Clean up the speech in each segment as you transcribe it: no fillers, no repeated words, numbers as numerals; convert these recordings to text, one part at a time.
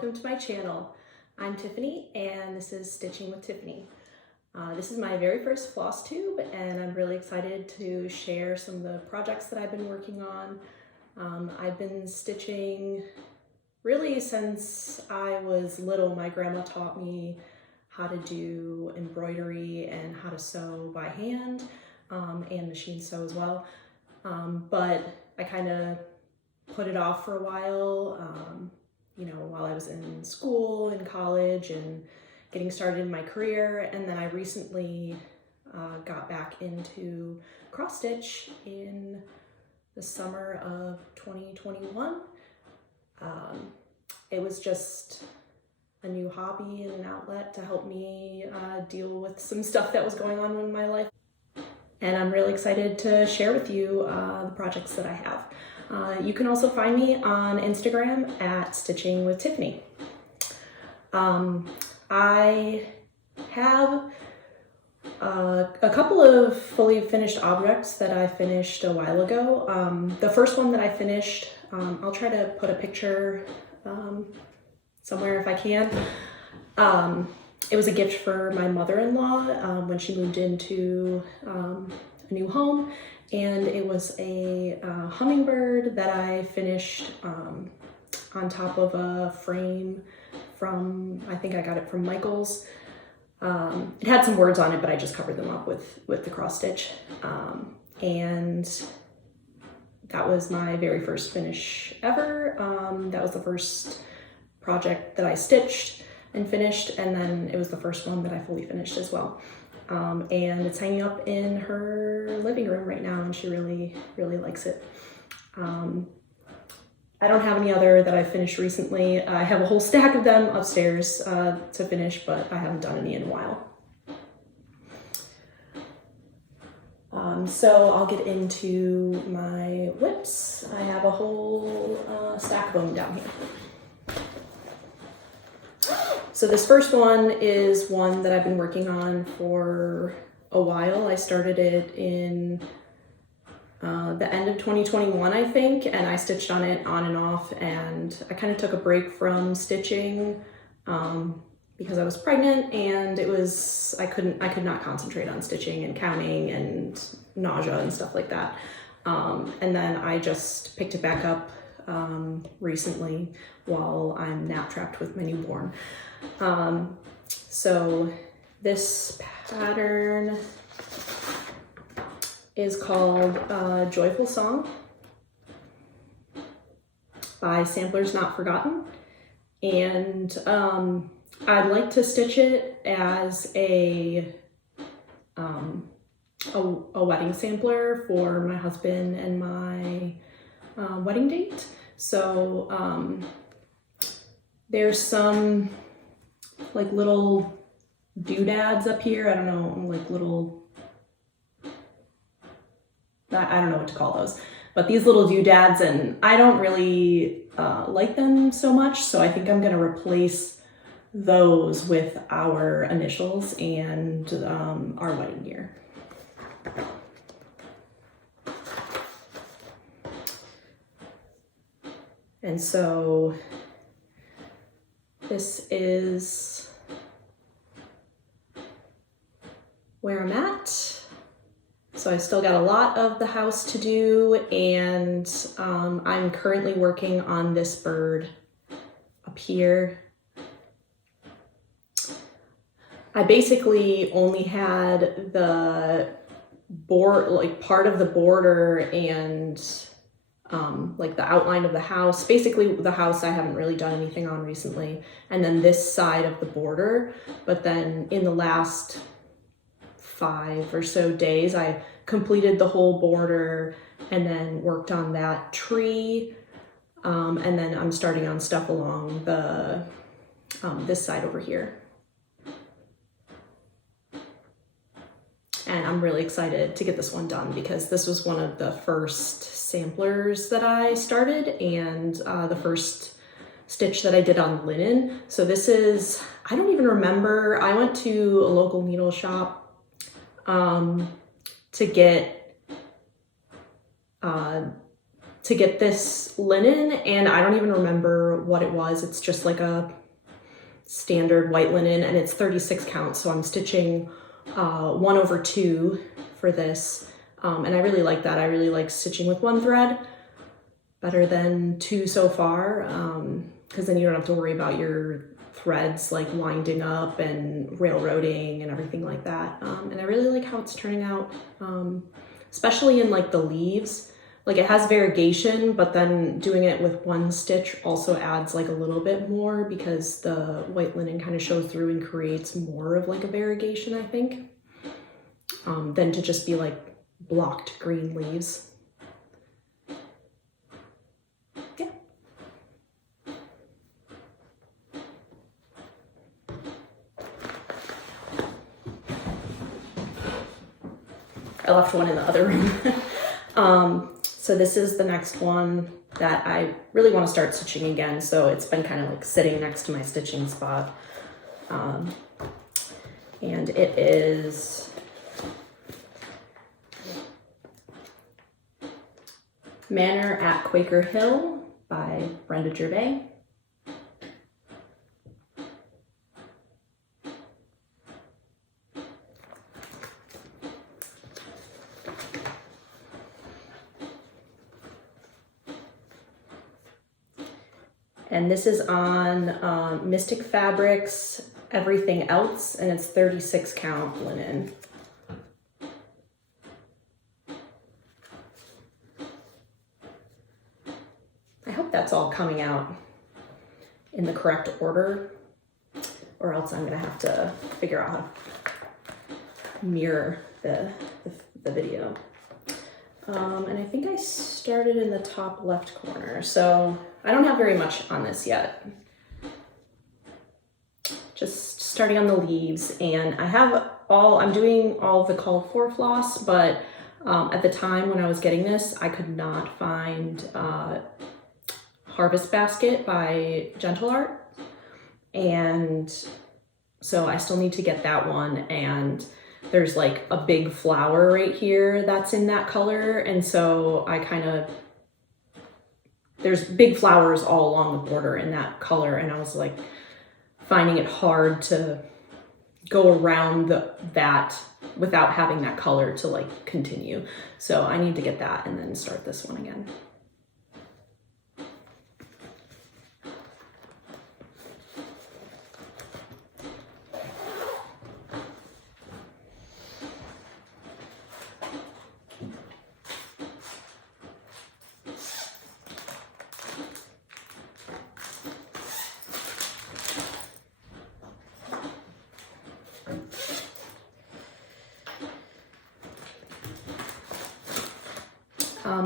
welcome to my channel. I'm Tiffany and this is Stitching with Tiffany. This is my very first floss tube and I'm really excited to share some of the projects that I've been working on. I've been stitching really since I was little. My grandma taught me how to do embroidery and how to sew by hand and machine sew as well. But I kind of put it off for a while, while I was in school, in college, and getting started in my career. And then I recently got back into cross stitch in the summer of 2021. It was just a new hobby and an outlet to help me deal with some stuff that was going on in my life. And I'm really excited to share with you the projects that I have. You can also find me on Instagram at Stitching with Tiffany. I have a couple of fully finished objects that I finished a while ago. The first one that I finished, I'll try to put a picture somewhere if I can. It was a gift for my mother-in-law when she moved into a new home, and it was a hummingbird that I finished on top of a frame from, I think I got it from Michael's. It had some words on it, but I just covered them up with the cross stitch. And that was my very first finish ever. That was the first project that I stitched and finished, and then it was the first one that I fully finished as well. And it's hanging up in her living room right now, and she really, really likes it. I don't have any other that I finished recently. I have a whole stack of them upstairs to finish, but I haven't done any in a while. So I'll get into my WIPs. I have a whole stack of them down here. So this first one is one that I've been working on for a while. I started it in the end of 2021, I think, and I stitched on it on and off, and I kind of took a break from stitching because I was pregnant, and I could not concentrate on stitching and counting and nausea and stuff like that. And then I just picked it back up recently while I'm nap trapped with my newborn. So this pattern is called Joyful Song by Samplers Not Forgotten. And I'd like to stitch it as a wedding sampler for my husband and my wedding date. So there's some like little doodads up here. I don't know, like little, I don't know what to call those, but these little doodads, and I don't really like them so much, so I think I'm gonna replace those with our initials and our wedding year. And so this is where I'm at. So I still got a lot of the house to do, and I'm currently working on this bird up here. I basically only had the board, like part of the border and like the outline of the house. Basically the house I haven't really done anything on recently, and then this side of the border. But then in the last 5 or so days I completed the whole border and then worked on that tree, and then I'm starting on stuff along the this side over here. And I'm really excited to get this one done because this was one of the first samplers that I started, and the first stitch that I did on linen. So this is, I don't even remember, I went to a local needle shop to get to get this linen, and I don't even remember what it was. It's just like a standard white linen, and it's 36 count, so I'm stitching 1/2 for this, and I really like that. I really like stitching with one thread better than two so far, because then you don't have to worry about your threads like winding up and railroading and everything like that. And I really like how it's turning out, especially in like the leaves. Like it has variegation, but then doing it with one stitch also adds like a little bit more, because the white linen kind of shows through and creates more of like a variegation, I think, than to just be like blocked green leaves. Yeah. I left one in the other room. So this is the next one that I really want to start stitching again. So it's been kind of like sitting next to my stitching spot. And it is Manor at Quaker Hill by Brenda Gervais. And this is on Mystic Fabrics, Everything Else, and it's 36 count linen. I hope that's all coming out in the correct order, or else I'm gonna have to figure out how to mirror the video. And I think I started in the top left corner, so I don't have very much on this yet. Just starting on the leaves, and I'm doing all of the called for floss, but at the time when I was getting this, I could not find Harvest Basket by Gentle Art, and so I still need to get that one. And there's like a big flower right here that's in that color, and so there's big flowers all along the border in that color, and I was like finding it hard to go around that without having that color to like continue. So I need to get that and then start this one again.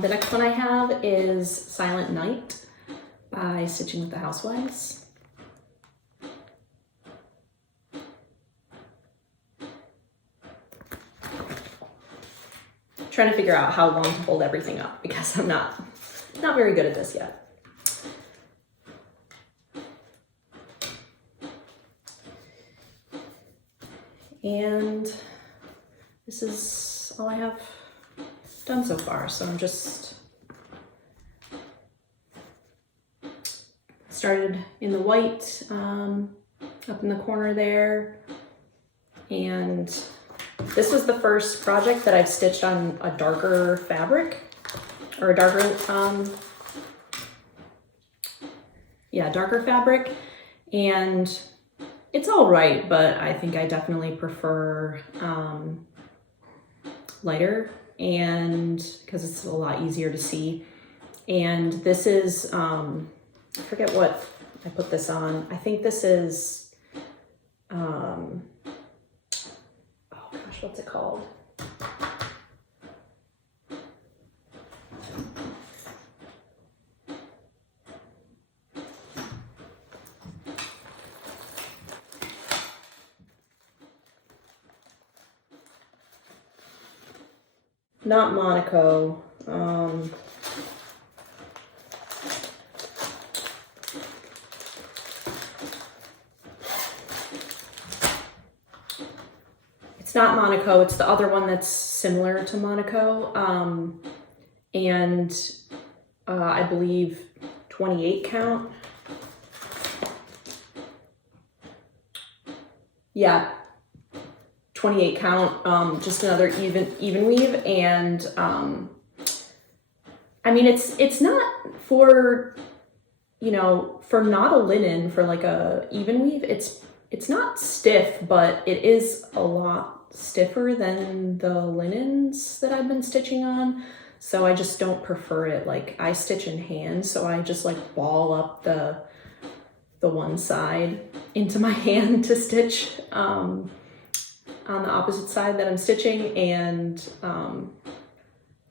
The next one I have is Silent Night by Stitching with the Housewives. Trying to figure out how long to hold everything up, because I'm not very good at this yet. And this is all I have done so far, so I'm just started in the white up in the corner there, and this was the first project that I've stitched on a darker fabric, or a darker darker fabric, and it's all right, but I think I definitely prefer lighter, and because it's a lot easier to see. And this is I forget what I put this on. I think this is oh gosh, what's it called? Not Monaco. It's not Monaco, it's the other one that's similar to Monaco. And I believe 28 count. Yeah, 28 count, just another even weave. And I mean, it's not for, you know, for not a linen, for like a even weave, it's not stiff, but it is a lot stiffer than the linens that I've been stitching on. So I just don't prefer it. Like, I stitch in hand, so I just like ball up the one side into my hand to stitch on the opposite side that I'm stitching. And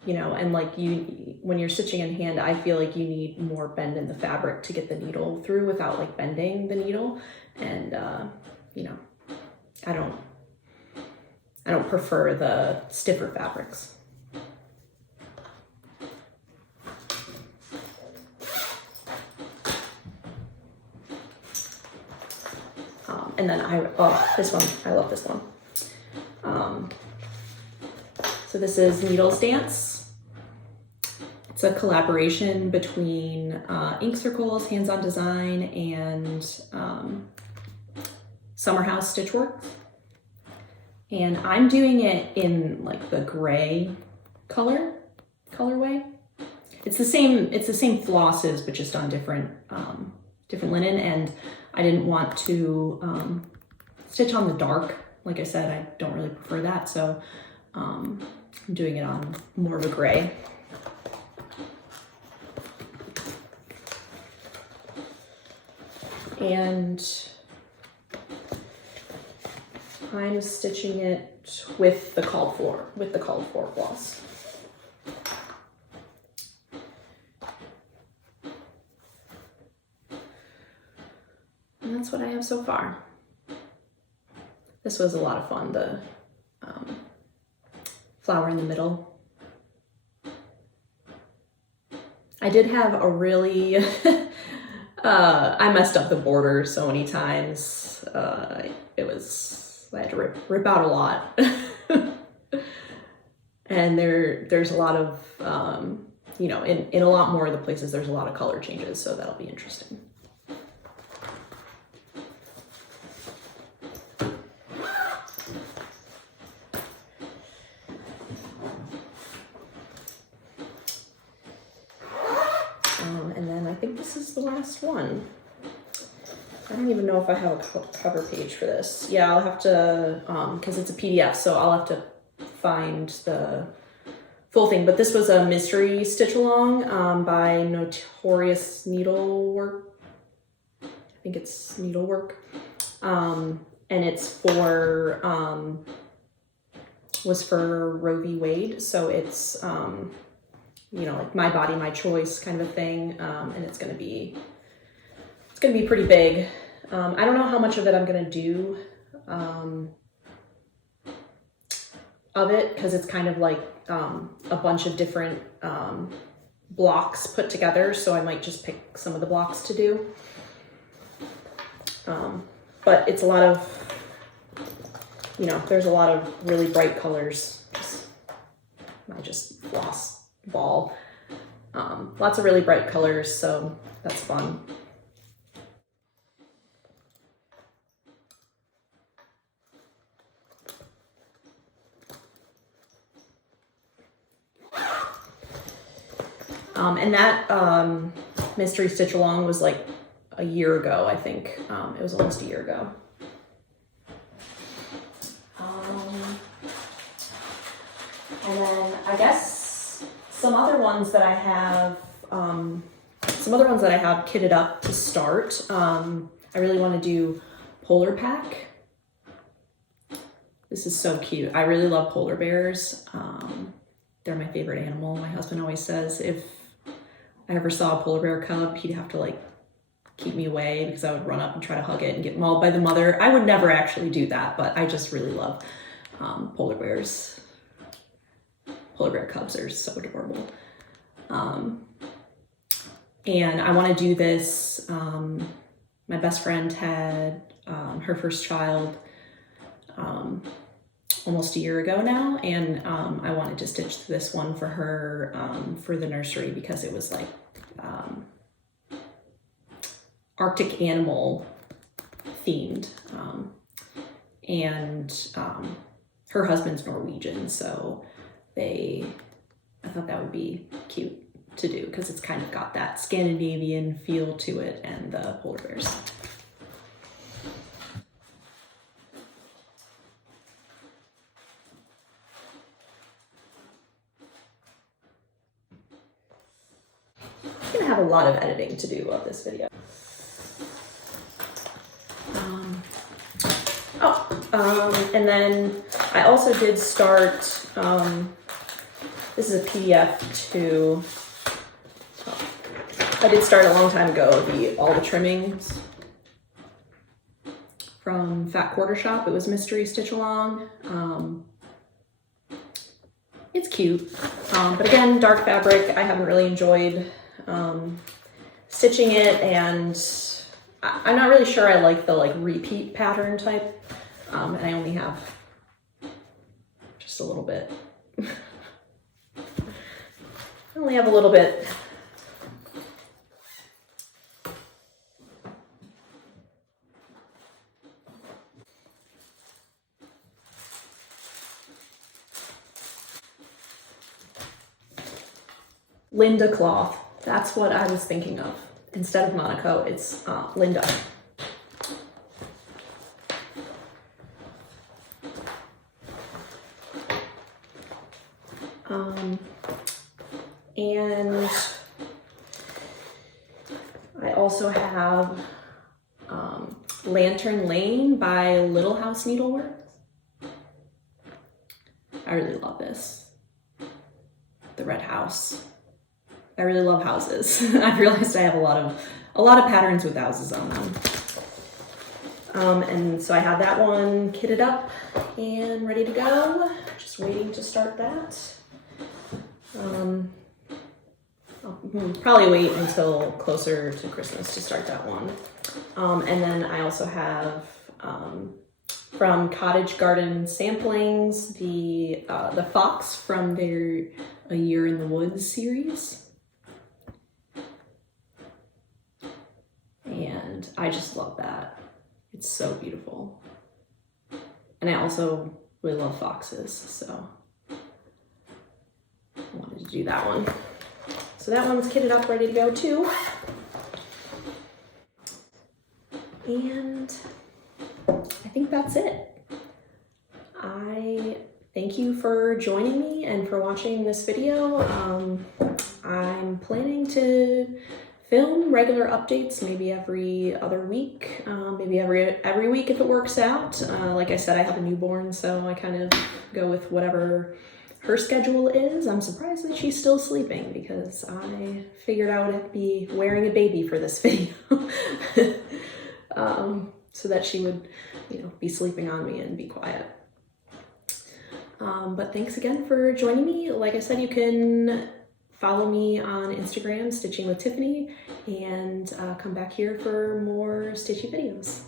you know, and like when you're stitching in hand, I feel like you need more bend in the fabric to get the needle through without like bending the needle. And you know, I don't prefer the stiffer fabrics. And then this one, I love this one. So this is Needles Dance. It's a collaboration between Ink Circles, Hands On Design, and Summer House Stitchworks. And I'm doing it in like the gray colorway. It's the same flosses, but just on different linen. And I didn't want to stitch on the dark. Like I said, I don't really prefer that. So I'm doing it on more of a gray. And I'm stitching it with the called for floss. And that's what I have so far. This was a lot of fun, the flower in the middle. I did have a really, I messed up the border so many times. I had to rip out a lot. And there's a lot of, you know, in a lot more of the places, there's a lot of color changes, so that'll be interesting. And then I think this is the last one. I don't even know if I have a cover page for this. Yeah, I'll have to, because it's a PDF, so I'll have to find the full thing. But this was a mystery stitch along by Notorious Needlework. I think it's Needlework. And it's was for Roe v. Wade. So it's, you know, like my body, my choice kind of a thing. And it's gonna be pretty big. I don't know how much of it I'm gonna do of it, because it's kind of like a bunch of different blocks put together, so I might just pick some of the blocks to do. But it's a lot of, you know, there's a lot of really bright colors. I just floss ball. Lots of really bright colors, so that's fun. And that mystery stitch along was like a year ago, I think. It was almost a year ago. And then I guess some other ones that I have kitted up to start. I really want to do polar pack. This is so cute. I really love polar bears. They're my favorite animal. My husband always says if I ever saw a polar bear cub, he'd have to like keep me away because I would run up and try to hug it and get mauled by the mother. I would never actually do that, but I just really love polar bears. Polar bear cubs are so adorable. And I want to do this. My best friend had her first child almost a year ago now, and I wanted to stitch this one for her for the nursery because it was like Arctic animal themed. And her husband's Norwegian, so I thought that would be cute to do because it's kind of got that Scandinavian feel to it and the polar bears. I'm gonna have a lot of editing to do of this video. And then I also did start, this is a PDF too. I did start a long time ago, all the trimmings from Fat Quarter Shop. It was Mystery Stitch Along. It's cute, but again, dark fabric. I haven't really enjoyed stitching it, and I'm not really sure I like the repeat pattern type. And I only have just a little bit. I only have a little bit. Linda cloth. That's what I was thinking of. Instead of Monaco, it's Linda. And I also have Lantern Lane by Little House Needleworks. I really love this. The red house. I really love houses. I've realized I have a lot of patterns with houses on them. And so I have that one kitted up and ready to go. Just waiting to start that. I'll probably wait until closer to Christmas to start that one. And then I also have from Cottage Garden Samplings the fox from their A Year in the Woods series. And I just love that. It's so beautiful. And I also really love foxes, so I wanted to do that one. So that one's kitted up, ready to go too. And I think that's it. I thank you for joining me and for watching this video. I'm planning to film regular updates, maybe every other week, maybe every week if it works out. Like I said, I have a newborn, so I kind of go with whatever her schedule is. I'm surprised that she's still sleeping because I figured I would be wearing a baby for this video. So that she would, be sleeping on me and be quiet. But thanks again for joining me. Like I said, you can follow me on Instagram, Stitching with Tiffany, and come back here for more stitchy videos.